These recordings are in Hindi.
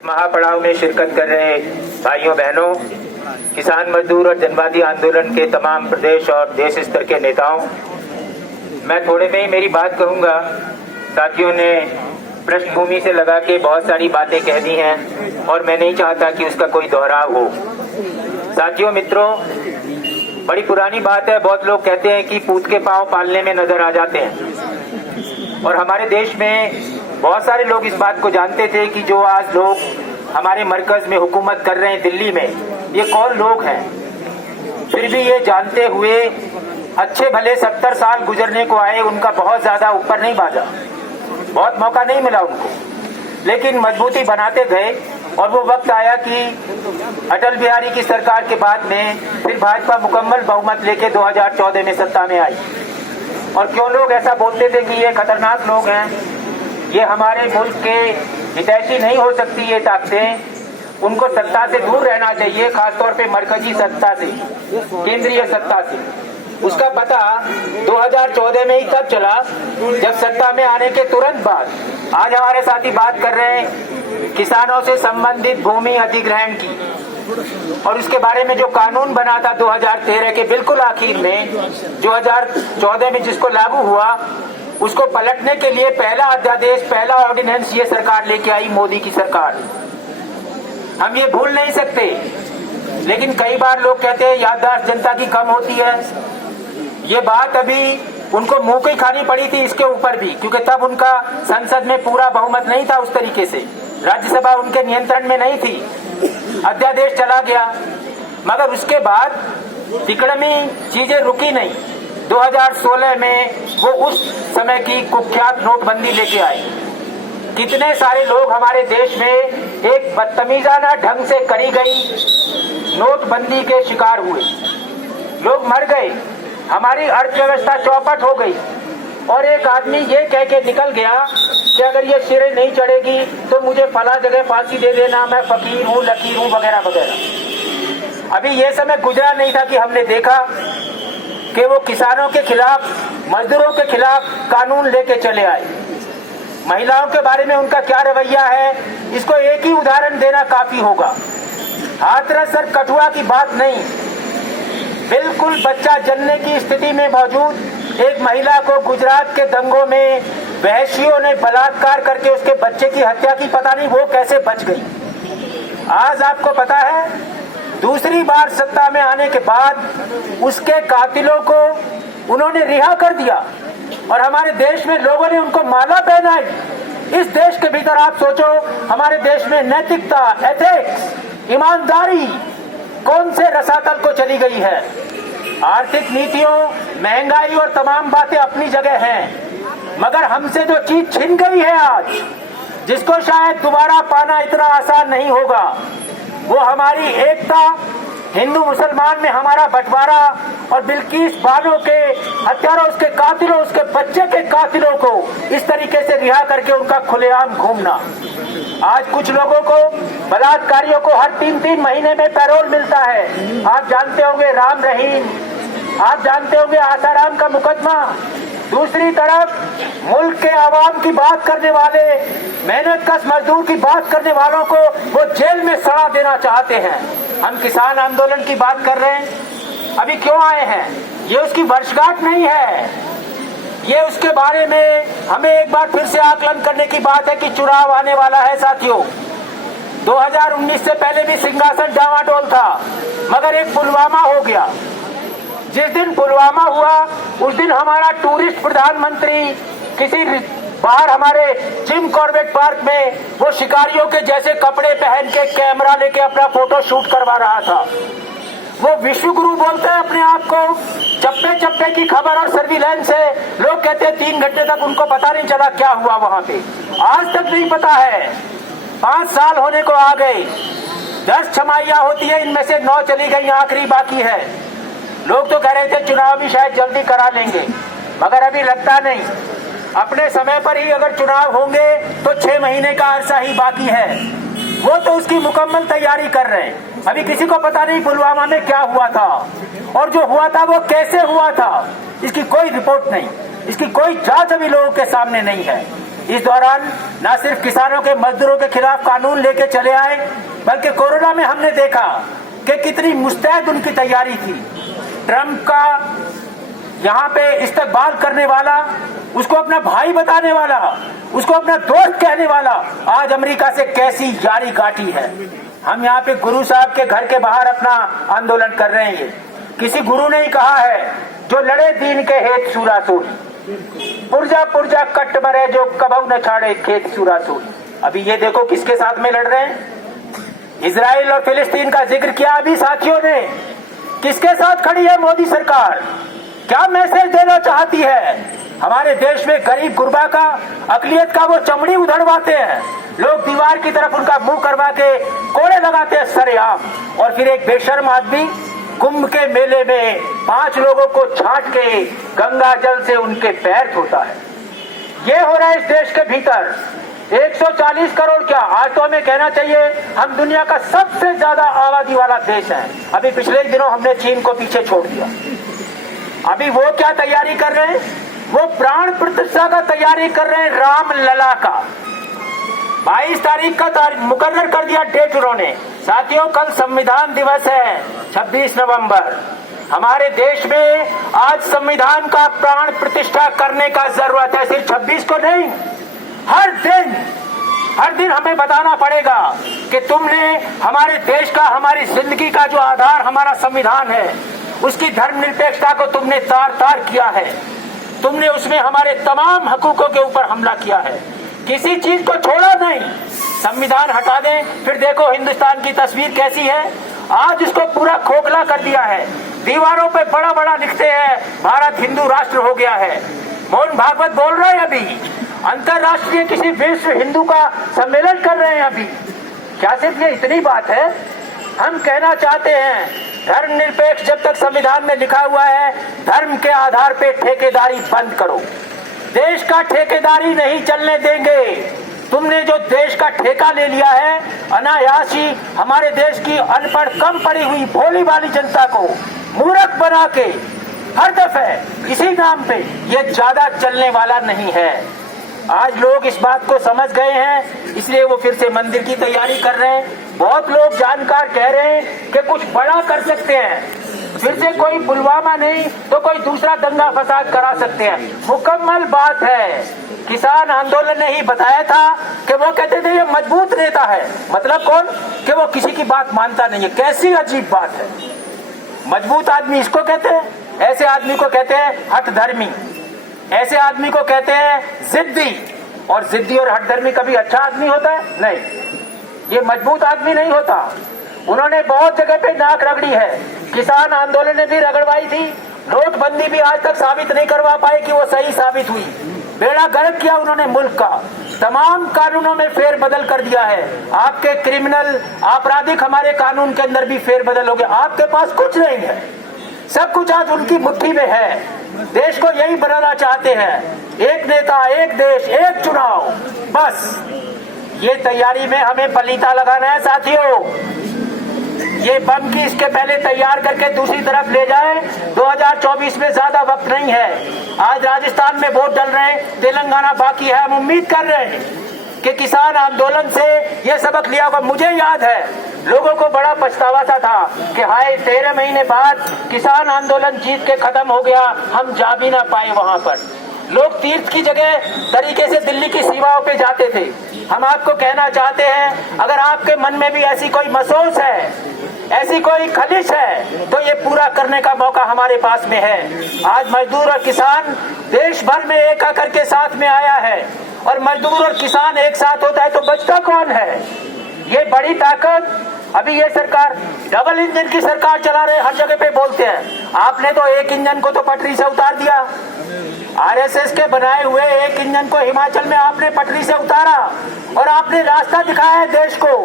महापड़ाव में शिरकत कर रहे भाइयों बहनों, किसान मजदूर और जनवादी आंदोलन के तमाम प्रदेश और देश स्तर के नेताओं, मैं थोड़े में ही मेरी बात कहूँगा। साथियों ने पृष्ठभूमि से लगा के बहुत सारी बातें कह दी हैं और मैं नहीं चाहता कि उसका कोई दोहराव हो। साथियों मित्रों, बड़ी पुरानी बात है, बहुत लोग कहते हैं कि पूत के पाँव पालने में नजर आ जाते हैं, और हमारे देश में बहुत सारे लोग इस बात को जानते थे कि जो आज लोग हमारे मरकज में हुकूमत कर रहे हैं दिल्ली में, ये कौन लोग हैं। फिर भी ये जानते हुए अच्छे भले 70 साल गुजरने को आए, उनका बहुत ज्यादा ऊपर नहीं भागा, बहुत मौका नहीं मिला उनको, लेकिन मजबूती बनाते गए। और वो वक्त आया कि अटल बिहारी की सरकार के बाद में फिर भाजपा मुकम्मल बहुमत लेके 2014 में सत्ता में आई। और क्यों लोग ऐसा बोलते थे कि ये खतरनाक लोग हैं, ये हमारे मुल्क के हितैषी नहीं हो सकती ये ताकतें, उनको सत्ता से दूर रहना चाहिए, खासतौर पे मरकजी सत्ता से, केंद्रीय सत्ता से। उसका पता 2014 में ही तब चला जब सत्ता में आने के तुरंत बाद आज हमारे साथी बात कर रहे हैं किसानों से संबंधित भूमि अधिग्रहण की, और उसके बारे में जो कानून बना था 2013 के बिल्कुल आखिर में, 2014 में जिसको लागू हुआ, उसको पलटने के लिए पहला अध्यादेश, पहला ऑर्डिनेंस ये सरकार लेके आई, मोदी की सरकार। हम ये भूल नहीं सकते, लेकिन कई बार लोग कहते हैं याददाश्त जनता की कम होती है। ये बात अभी उनको मुंह की खानी पड़ी थी इसके ऊपर भी, क्योंकि तब उनका संसद में पूरा बहुमत नहीं था उस तरीके से, राज्यसभा उनके नियंत्रण में नहीं थी, अध्यादेश चला गया। मगर उसके बाद तिकड़मी चीजें रुकी नहीं। 2016 में वो उस समय की कुख्यात नोटबंदी लेके आए। कितने सारे लोग हमारे देश में एक बदतमीजाना ढंग से करी गई नोटबंदी के शिकार हुए, लोग मर गए, हमारी अर्थव्यवस्था चौपट हो गई। और एक आदमी ये कह के निकल गया कि अगर ये सिरे नहीं चढ़ेगी तो मुझे फला जगह फांसी दे देना, मैं फकीर हूँ, लकीर हूँ, वगैरह वगैरह। अभी ये समय गुजरा नहीं था कि हमने देखा कि वो किसानों के खिलाफ, मजदूरों के खिलाफ कानून लेके चले आए। महिलाओं के बारे में उनका क्या रवैया है, इसको एक ही उदाहरण देना काफी होगा। हाथरस और कठुआ की बात नहीं, बिल्कुल बच्चा जन्ने की स्थिति में मौजूद एक महिला को गुजरात के दंगों में वहशियों ने बलात्कार करके उसके बच्चे की हत्या की, पता नहीं वो कैसे बच गई। आज आपको पता है, दूसरी बार सत्ता में आने के बाद उसके कातिलों को उन्होंने रिहा कर दिया, और हमारे देश में लोगों ने उनको माला पहनाई। इस देश के भीतर आप सोचो, हमारे देश में नैतिकता, एथिक्स, ईमानदारी कौन से रसातल को चली गई है। आर्थिक नीतियों, महंगाई और तमाम बातें अपनी जगह हैं, मगर हमसे जो चीज छिन गई है आज, जिसको शायद दोबारा पाना इतना आसान नहीं होगा, वो हमारी एकता, हिंदू मुसलमान में हमारा बंटवारा, और बिल्किस बानो के हत्यारों, उसके कातिलों, उसके बच्चे के कातिलों को इस तरीके से रिहा करके उनका खुलेआम घूमना। आज कुछ लोगों को, बलात्कारियों को हर 3-3 महीने में पैरोल मिलता है। आप जानते होंगे राम रहीम, आप जानते होंगे आसाराम का मुकदमा। दूसरी तरफ मुल्क के आवाम की बात करने वाले, मेहनतकश मजदूर की बात करने वालों को वो जेल में सड़ा देना चाहते हैं। हम किसान आंदोलन की बात कर रहे हैं, अभी क्यों आए हैं, ये उसकी वर्षगांठ नहीं है, ये उसके बारे में हमें एक बार फिर से आकलन करने की बात है कि चुनाव आने वाला है। साथियों, 2019 से पहले भी सिंहासन डावाडोल था, मगर एक पुलवामा हो गया। जिस दिन पुलवामा हुआ उस दिन हमारा टूरिस्ट प्रधानमंत्री किसी बाहर हमारे जिम कॉर्बेट पार्क में वो शिकारियों के जैसे कपड़े पहन के कैमरा लेके अपना फोटो शूट करवा रहा था। वो विश्व गुरु बोलते हैं अपने आप को, चप्पे चप्पे की खबर और सर्विलांस है। लोग कहते हैं 3 घंटे तक उनको पता नहीं चला क्या हुआ वहां पे, आज तक नहीं पता है। 5 साल होने को आ गए, 10 छमाइयां होती है, इनमें से 9 चली गई, आखिरी बाकी है। लोग तो कह रहे थे चुनाव भी शायद जल्दी करा लेंगे, मगर अभी लगता नहीं। अपने समय पर ही अगर चुनाव होंगे तो 6 महीने का अरसा ही बाकी है। वो तो उसकी मुकम्मल तैयारी कर रहे हैं। अभी किसी को पता नहीं पुलवामा में क्या हुआ था, और जो हुआ था वो कैसे हुआ था, इसकी कोई रिपोर्ट नहीं, इसकी कोई जांच अभी लोगों के सामने नहीं है। इस दौरान न सिर्फ किसानों के मजदूरों के खिलाफ कानून लेके चले आए, बल्कि कोरोना में हमने देखा कि कितनी मुस्तैद उनकी तैयारी थी। ट्रंप का यहाँ पे इस्तकबाल करने वाला, उसको अपना भाई बताने वाला, उसको अपना दोस्त कहने वाला, आज अमेरिका से कैसी यारी काटी है। हम यहाँ पे गुरु साहब के घर के बाहर अपना आंदोलन कर रहे हैं। किसी गुरु ने ही कहा है, जो लड़े दीन के हेत सूरा सोई, पुरजा पुरजा कट मरे जो कबहू न छाड़े खेत सूरा सोई। अभी ये देखो किसके साथ में लड़ रहे हैं। इजराइल और फिलिस्तीन का जिक्र किया अभी साथियों ने। किसके साथ खड़ी है मोदी सरकार? क्या मैसेज देना चाहती है? हमारे देश में गरीब गुरबा का, अकलियत का वो चमड़ी उधड़वाते हैं, लोग दीवार की तरफ उनका मुंह करवा के कोड़े लगाते हैं सरेआम, और फिर एक बेशर्म आदमी कुंभ के मेले में 5 लोगों को छांट के गंगा जल से उनके पैर धोता है। ये हो रहा है इस देश के भीतर। 140 करोड़ क्या, आज तो हमें कहना चाहिए हम दुनिया का सबसे ज्यादा आबादी वाला देश है। अभी पिछले दिनों हमने चीन को पीछे छोड़ दिया। अभी वो क्या तैयारी कर रहे हैं? वो प्राण प्रतिष्ठा का तैयारी कर रहे हैं राम लला का। 22 तारीख का मुकर्रर कर दिया डेट उन्होंने। साथियों, कल संविधान दिवस है, 26 नवंबर। हमारे देश में आज संविधान का प्राण प्रतिष्ठा करने का जरूरत है। सिर्फ 26 को नहीं, हर दिन हमें बताना पड़ेगा कि तुमने हमारे देश का, हमारी जिंदगी का जो आधार हमारा संविधान है, उसकी धर्मनिरपेक्षता को तुमने तार तार किया है। तुमने उसमें हमारे तमाम हकूकों के ऊपर हमला किया है, किसी चीज को छोड़ा नहीं। संविधान हटा दें, फिर देखो हिंदुस्तान की तस्वीर कैसी है। आज इसको पूरा खोखला कर दिया है। दीवारों पे बड़ा बड़ा लिखते हैं भारत हिंदू राष्ट्र हो गया है। मोहन भागवत बोल रहे हैं अभी, अंतरराष्ट्रीय किसी विश्व हिंदू का सम्मेलन कर रहे हैं अभी। क्या सिर्फ ये इतनी बात है? हम कहना चाहते हैं धर्मनिरपेक्ष जब तक संविधान में लिखा हुआ है, धर्म के आधार पे ठेकेदारी बंद करो। देश का ठेकेदारी नहीं चलने देंगे। तुमने जो देश का ठेका ले लिया है, अनायास ही हमारे देश की अनपढ़, कम पढ़ी हुई, भोली भाली जनता को मूर्ख बना के हर दफे इसी नाम पे, ये ज्यादा चलने वाला नहीं है। आज लोग इस बात को समझ गए हैं, इसलिए वो फिर से मंदिर की तैयारी कर रहे हैं। बहुत लोग जानकार कह रहे हैं कि कुछ बड़ा कर सकते हैं, फिर से कोई पुलवामा नहीं तो कोई दूसरा दंगा फसाद करा सकते हैं। मुकम्मल बात है। किसान आंदोलन ने ही बताया था कि वो कहते थे ये मजबूत नेता है। मतलब कौन? कि वो किसी की बात मानता नहीं है। कैसी अजीब बात है। मजबूत आदमी इसको कहते हैं, ऐसे आदमी को कहते हैं हठधर्मी, ऐसे आदमी को कहते हैं जिद्दी। और जिद्दी और हठधर्मी कभी अच्छा आदमी होता है? नहीं, ये मजबूत आदमी नहीं होता। उन्होंने बहुत जगह पे नाक रगड़ी है। किसान आंदोलन ने भी रगड़वाई थी। नोटबंदी भी आज तक साबित नहीं करवा पाए कि वो सही साबित हुई। बेड़ा गर्क किया उन्होंने मुल्क का। तमाम कानूनों में फेरबदल कर दिया है। आपके क्रिमिनल, आपराधिक हमारे कानून के अंदर भी फेरबदल हो गया। आपके पास कुछ नहीं है, सब कुछ आज उनकी मुट्ठी में है। देश को यही बनाना चाहते हैं, एक नेता, एक देश, एक चुनाव, बस। ये तैयारी में हमें पलीता लगाना है साथियों। ये बम की इसके पहले तैयार करके दूसरी तरफ ले जाए। 2024 में ज्यादा वक्त नहीं है। आज राजस्थान में वोट डल रहे हैं, तेलंगाना बाकी है। हम उम्मीद कर रहे हैं कि किसान आंदोलन से ये सबक लिया होगा। मुझे याद है, लोगों को बड़ा पछतावा सा था कि हाय 13 महीने बाद किसान आंदोलन जीत के खत्म हो गया, हम जा भी ना पाए वहां पर। लोग तीर्थ की जगह तरीके से दिल्ली की सीमाओं पे जाते थे। हम आपको कहना चाहते हैं, अगर आपके मन में भी ऐसी कोई महसूस है, ऐसी कोई खलिश है, तो ये पूरा करने का मौका हमारे पास में है। आज मजदूर और किसान देश भर में एक आकर के साथ में आया है, और मजदूर और किसान एक साथ होता है तो बचता कौन है? ये बड़ी ताकत। अभी ये सरकार डबल इंजन की सरकार चला रहे, हर जगह पे बोलते हैं। आपने तो एक इंजन को तो पटरी से उतार दिया। आरएसएस के बनाए हुए एक इंजन को हिमाचल में आपने पटरी से उतारा, और आपने रास्ता दिखाया है देश को।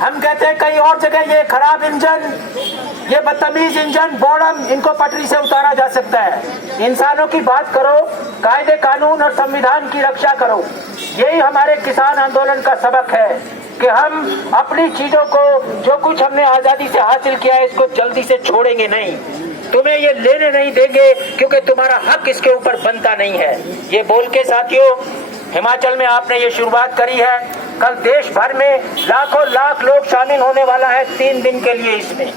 हम कहते हैं कई और जगह ये खराब इंजन, ये बदतमीज इंजन, बोर्डम, इनको पटरी से उतारा जा सकता है। इंसानों की बात करो, कायदे कानून और संविधान की रक्षा करो। यही हमारे किसान आंदोलन का सबक है कि हम अपनी चीजों को, जो कुछ हमने आजादी से हासिल किया है, इसको जल्दी से छोड़ेंगे नहीं। तुम्हें ये लेने नहीं देंगे, क्योंकि तुम्हारा हक इसके ऊपर बनता नहीं है। ये बोल के साथियों, हिमाचल में आपने ये शुरुआत करी है। कल देश भर में लाखों लाख लोग शामिल होने वाला है 3 दिन के लिए इसमें।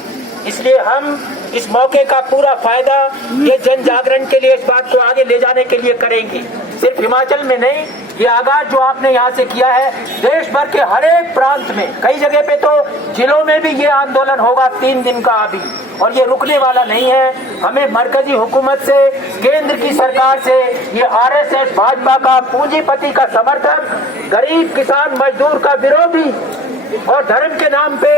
इसलिए हम इस मौके का पूरा फायदा ये जन जागरण के लिए, इस बात को आगे ले जाने के लिए करेंगे। सिर्फ हिमाचल में नहीं, ये आगाज जो आपने यहाँ से किया है, देश भर के हर एक प्रांत में, कई जगह पे तो जिलों में भी ये आंदोलन होगा 3 दिन का अभी, और ये रुकने वाला नहीं है। हमें मरकजी हुकूमत से, केंद्र की सरकार से, ये आरएसएस भाजपा का पूंजीपति का समर्थक, गरीब किसान मजदूर का विरोधी और धर्म के नाम पे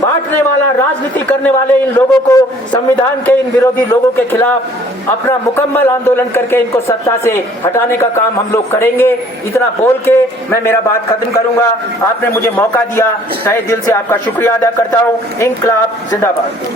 बांटने वाला, राजनीति करने वाले इन लोगों को, संविधान के इन विरोधी लोगों के खिलाफ अपना मुकम्मल आंदोलन करके इनको सत्ता से हटाने का काम हम लोग करेंगे। इतना बोल के मैं मेरा बात खत्म करूंगा। आपने मुझे मौका दिया, तहे दिल से आपका शुक्रिया अदा करता हूं। इंकलाब जिंदाबाद।